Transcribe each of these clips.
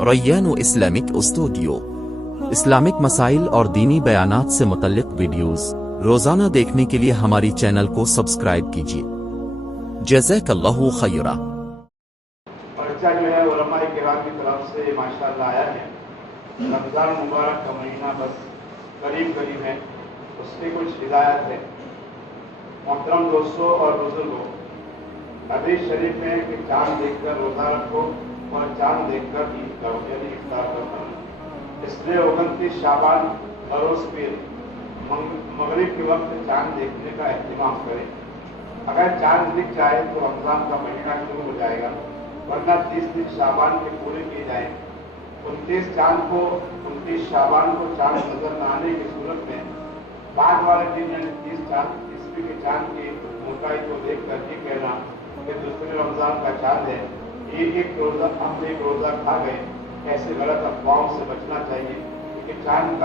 Rayan Islamic studio Islamic مسائل اور دینی بیانات سے متعلق ویڈیوز روزانہ دیکھنے کے لیے ہماری چینل کو سبسکرائب کیجیے۔ جزاک اللہ خیرا۔ پرچہ جو ہے علماء کرام کی طرف سے ماشاءاللہ آیا ہے۔ رمضان مبارک کا مہینہ بس قریب ہے، اس کی کچھ ہدایت ہے۔ محترم دوستوں اور بزرگوں، حدیث شریف میں کہ چاند دیکھ کر روزہ رکھو اور چاند دیکھ کر عید کرو، یعنی افطار کرو۔ اس لیے 29 شعبان بروز پیر مغرب کے وقت چاند دیکھنے کا اہتمام کریں۔ اگر چاند دکھ جائے تو رمضان کا مہینہ شروع ہو جائے گا، ورنہ 30 دن شعبان کے پورے کیے جائیں۔ 29 شعبان کو چاند نظر نہ آنے کی صورت میں بعد والے دن یعنی 30 عیسوی کے چاند کی موٹائی کو دیکھ کر یہ کہنا کہ دوسرے رمضان کا چاند ہے، ایک روزہ ہم ایک روزہ کھا گئے، ایسے غلط افواہوں سے بچنا چاہیے، کیونکہ چاند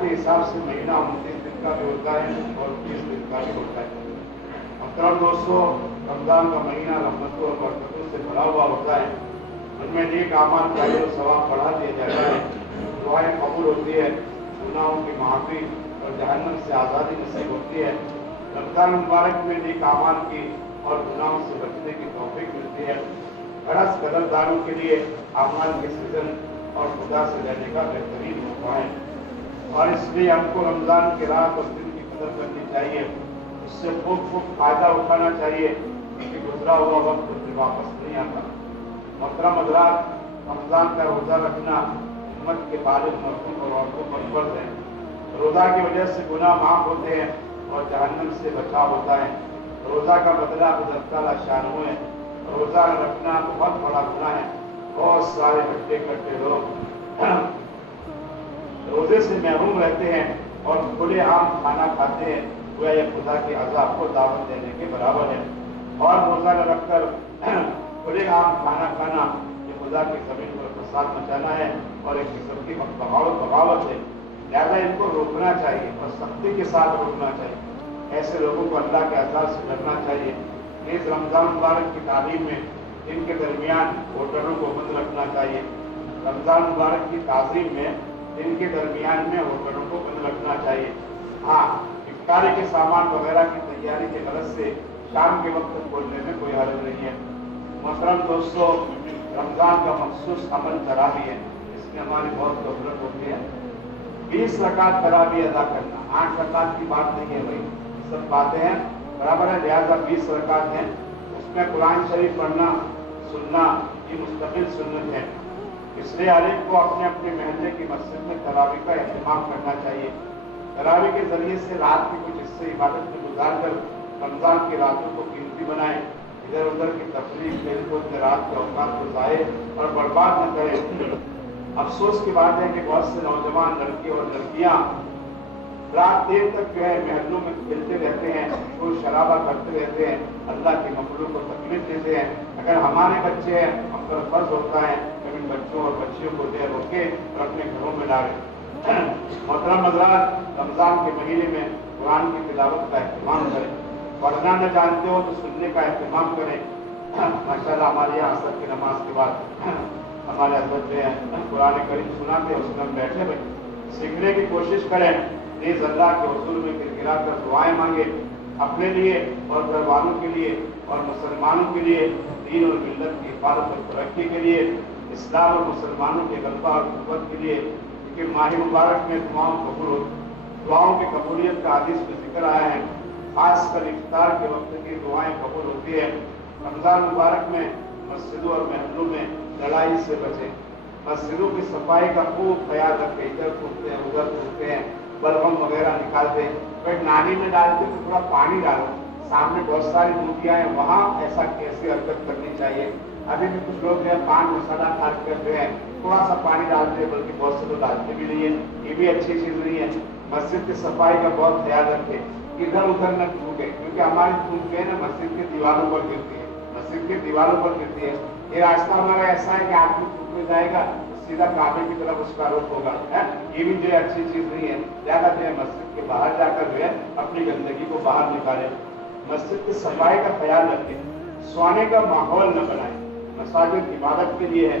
کے حساب سے مہینہ 29 دن کا بھی ہوتا ہے اور 30 دن کا بھی ہوتا ہے۔ محترم دوستوں، رمضان کا مہینہ رحمتوں اور برکتوں سے بھرا ہوا ہوتا ہے۔ ان میں نیک اعمال کا اجر و ثواب بڑھا دیا جاتا ہے، دعائیں قبول ہوتی ہے، گناہوں کی معافی اور جہنم سے آزادی نصیب ہوتی ہے۔ رمضان مبارک میں نیک اعمال کی اور گناہوں سے بچنے کی توفیق ملتی ہے۔ غرض قدردانوں کے لیے اعمال کے سیزن اور خدا سے لینے کا بہترین موقع ہے، اور اس لیے ہم کو رمضان کی رات اور دن کی قدر کرنی چاہیے، اس سے خوب فائدہ اٹھانا چاہیے، کیونکہ گزرا ہوا وقت پھر واپس نہیں آتا۔ محترم حضرات، رمضان کا روزہ رکھنا امت کے بالغ مردوں اور عورتوں پر فرض ہے۔ روزہ کی وجہ سے گناہ معاف ہوتے ہیں اور جہنم سے بچاؤ ہوتا ہے۔ روزہ کا بدلہ اللہ تعالیٰ شان ہے۔ روزہ رکھنا بہت بڑا گناہ ہے۔ بہت سارے ہٹے کٹے لوگ روزے سے محروم رہتے ہیں اور کھلے عام کھانا کھاتے ہیں، گویا یہ خدا کے عذاب کو دعوت دینے کے برابر ہے۔ اور روزہ نہ رکھ کر کھلے عام کھانا کھانا یہ خدا کی زمین پر فساد مچانا ہے اور ایک قسم کی بغاوت ہے۔ لہٰذا ان کو روکنا چاہیے اور سختی کے ساتھ روکنا چاہیے۔ ایسے لوگوں کو اللہ کے عذاب سے ڈرنا چاہیے۔ اس رمضان مبارک کی تعلیم میں ان کے درمیان ہوٹلوں کو بند رکھنا چاہیے۔ رمضان مبارک کی تعظیم میں ان کے درمیان میں ہوٹلوں کو بند رکھنا چاہیے۔ ہاں، افطاری کے سامان وغیرہ کی تیاری کے غرض سے شام کے وقت کھولنے میں کوئی حرج نہیں ہے۔ محترم دوستو، رمضان کا مخصوص عمل تراویح ہے، اس میں ہماری بہت ضرورت ہوتی ہے۔ 20 رکعت تراویح ادا کرنا، 8 رکعت کی بات نہیں ہے بھائی، سب باتیں ہیں برابر ہے، لہٰذا 20 رکعت ہیں۔ اس میں قرآن شریف پڑھنا سننا یہ مستقل سنت ہے، اس لیے ہر ایک کو اپنے اپنے محلے کی مسجد میں تراویح کا اہتمام کرنا چاہیے۔ تراویح کے ذریعے سے رات کے کچھ حصے عبادت میں گزار کر رمضان کی راتوں کو قیمتی بنائیں۔ ادھر ادھر کی تفریح کھیل کود میں رات کے اوقات کو ضائع اور برباد نہ کریں۔ افسوس کی بات ہے کہ بہت سے نوجوان لڑکے اور لڑکیاں رات دیر تک جو ہے محلوں میں کھیلتے رہتے ہیں، شور شرابہ کرتے رہتے ہیں، اللہ کے مخلوق کو تکلیف دیتے ہیں۔ اگر ہمارے بچے ہیں، ہم پر فرض ہوتا ہے کہ ان بچوں اور بچیوں کو دے روکے اور اپنے گھروں میں ڈالیں۔ محترم حضرات، رمضان کے مہینے میں قرآن کی تلاوت کا اہتمام کریں۔ پڑھنا نہ جانتے ہو تو سننے کا اہتمام کریں۔ ماشاءاللہ ہمارے یہاں عصر کی نماز کے بعد ہمارے حضرت جو ہے قرآن کریم سناتے ہیں، اس میں ہم بیٹھے ہوئے سیکھنے کی کوشش کریں۔ نیز اللہ کے حضور میں گڑگڑا کر دعائیں مانگے، اپنے لیے اور گھر والوں کے لیے اور مسلمانوں کے لیے، دین اور ملت کی حفاظت اور ترقی کے لیے، اسلام اور مسلمانوں کے غلبہ اور قوت کے لیے، کیونکہ ماہ مبارک میں دعاؤں کی قبولیت کا حدیث میں ذکر آیا ہے۔ خاص کر افطار کے وقت کی دعائیں قبول ہوتی ہے۔ رمضان مبارک میں مسجدوں اور محلوں میں لڑائی سے بچیں۔ مسجدوں کی صفائی کا خوب خیال رکھیں، ادھر پھوٹتے ہیں ادھر پھوٹتے ہیں، بلغم وغیرہ نکالتے ہیں، پھر نالی میں ڈالتے تو تھوڑا پانی ڈالو، سامنے بہت ساری مورتیاں ہیں، وہاں ایسا کیسی حرکت کرنی چاہیے۔ ابھی بھی کچھ لوگ جو ہے پان مسالہ کھا کرتے ہیں، تھوڑا سا پانی ڈالتے ہیں، بلکہ بہت سے لوگ ڈالتے بھی نہیں ہیں، یہ بھی اچھی چیز نہیں ہے۔ مسجد کی صفائی کا بہت خیال رکھیں، ادھر ادھر نہ تھوکے، کیونکہ ہماری تھوک ہے نا مسجد کی دیواروں پر گرتی ہے، مسجد کی دیواروں پر گرتی ہے۔ یہ راستہ ہمارا ایسا ہے کہ آدمی تھوک میں جائے گا سیدھا کعبے کی طرف اس کا رخ ہوگا، یہ بھی جو ہے اچھی چیز نہیں ہے۔ لہٰذا جو ہے مسجد کے باہر جا کر جو ہے اپنی گندگی کو باہر نکالے، مسجد کی صفائی کا خیال رکھیں، سونے کا ماحول نہ بنائیں۔ مساجد عبادت کے لیے ہے،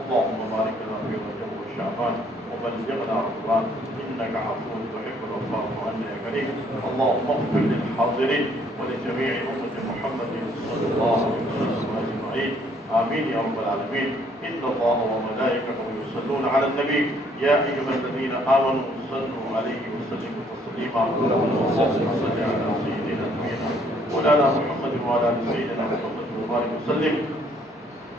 اللهم بارك لنا في رجب وشعبان وبلغنا رمضان انك عفو تحب العفو وانت يا كريم. اللهم اغفر للحاضرين ولجميع امه محمد صلى الله عليه وسلم اجمعين. آمين يا رب العالمين. إن الله وملائكته يصلون على النبي يا أيها الذين آمنوا صلوا عليه وسلموا تسليما. اللهم صل على سيدنا نبينا مولانا محمد وعلى آل سيدنا محمد وبارك وسلم.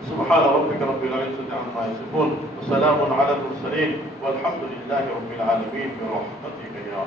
سبحان ربك رب العزة عما يصفون وسلام على المرسلين والحمد لله رب العالمين برحمتك يا